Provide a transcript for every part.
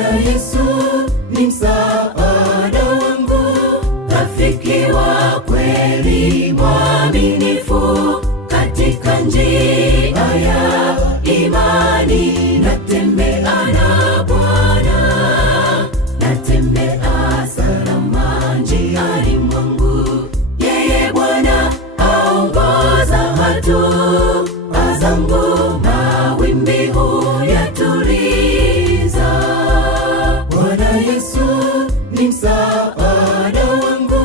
Bwana Yesu ni msaada wangu, rafiki wa kweli mwaminifu, katika njia ya imani natembea na Bwana, natembea salama njiani mwangu. Yeye Bwana aongoza hatua zangu, mawimbi huyatuliza. Bwana Yesu ni msaada wangu,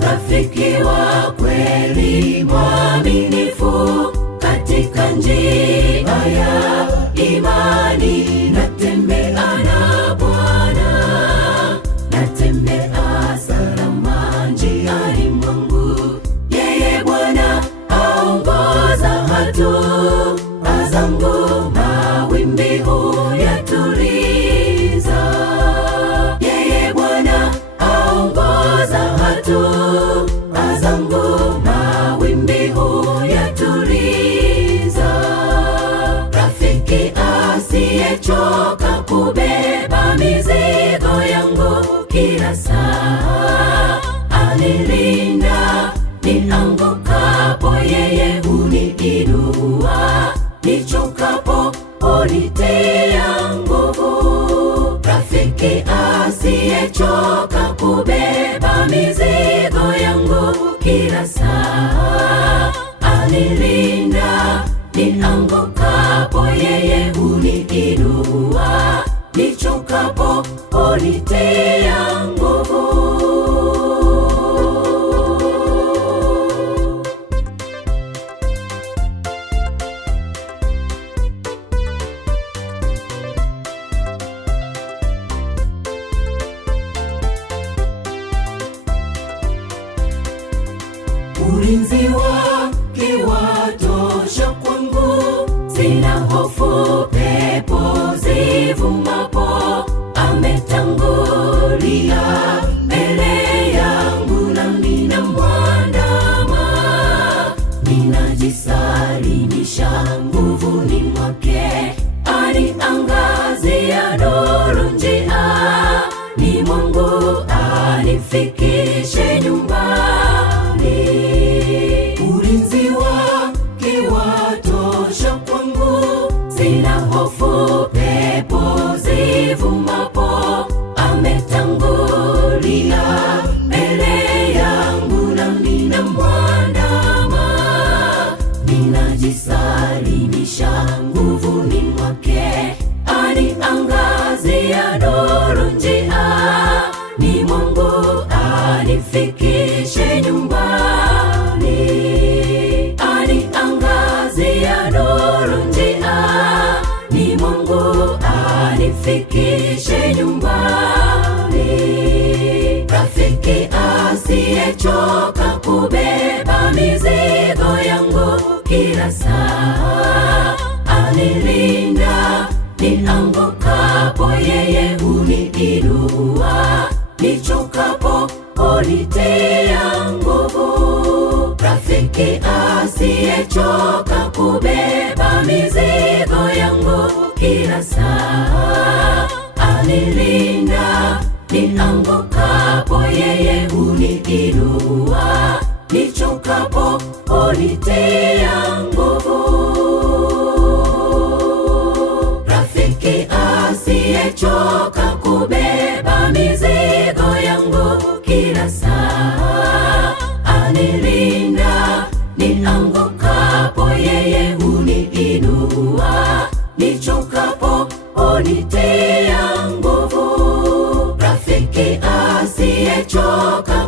rafiki wa kweli mwaminifu, katika njia ya imani natembea na Bwana, natembea salama njiani mwangu. Yeye Bwana aongoza hatua zangu, mawimbi huyatuliza. Yeye Bwana aongoza hatua zangu, mawimbi huyatuliza. Rafiki asiyechoka kubeba mizigo yangu kila saa, anilinda niangukapo, yeye huniinua, nichokapo hunitia nguvu. Rafiki asiyechoka kubeba mizigo yangu kila saa, anilinda niangukapo, yeye huniinua, nichokapo hunitia nguvu. Ulinzi wake watosha kwangu, sina hofu pepo zivumapo, ametangulia mbele yangu nami namwandama. Ninajisalimisha nguvuni mwake, aniangazia nuru njiani mwangu, anifikishe nyumbani. Ulinzi wake watosha kwangu, sina hofu pepo zivumapo, ametangulia mbele yangu nami namwandama. Ninajisalimisha nguvuni mwake, aniangazia nuru njiani mwangu, anifikishe nyumbani. Aniangazia nuru njiani mwangu, anifikishe nyumbani. Rafiki asiyechoka kubeba mizigo yangu kila saa, anilinda niangukapo, yeye huniinua, nichokapo hunitia nguvu. Rafiki asiyechoka kubeba mizigo yangu kila saa, anilinda niangukapo, yeye huniinua, nichokapo hunitia nguvu. Rafiki asiyechoka kubeba mizigo yangu kila saa, anilinda niangukapo, yeye huniinua, nichokapo hunitia nguvu. Rafiki asiyechoka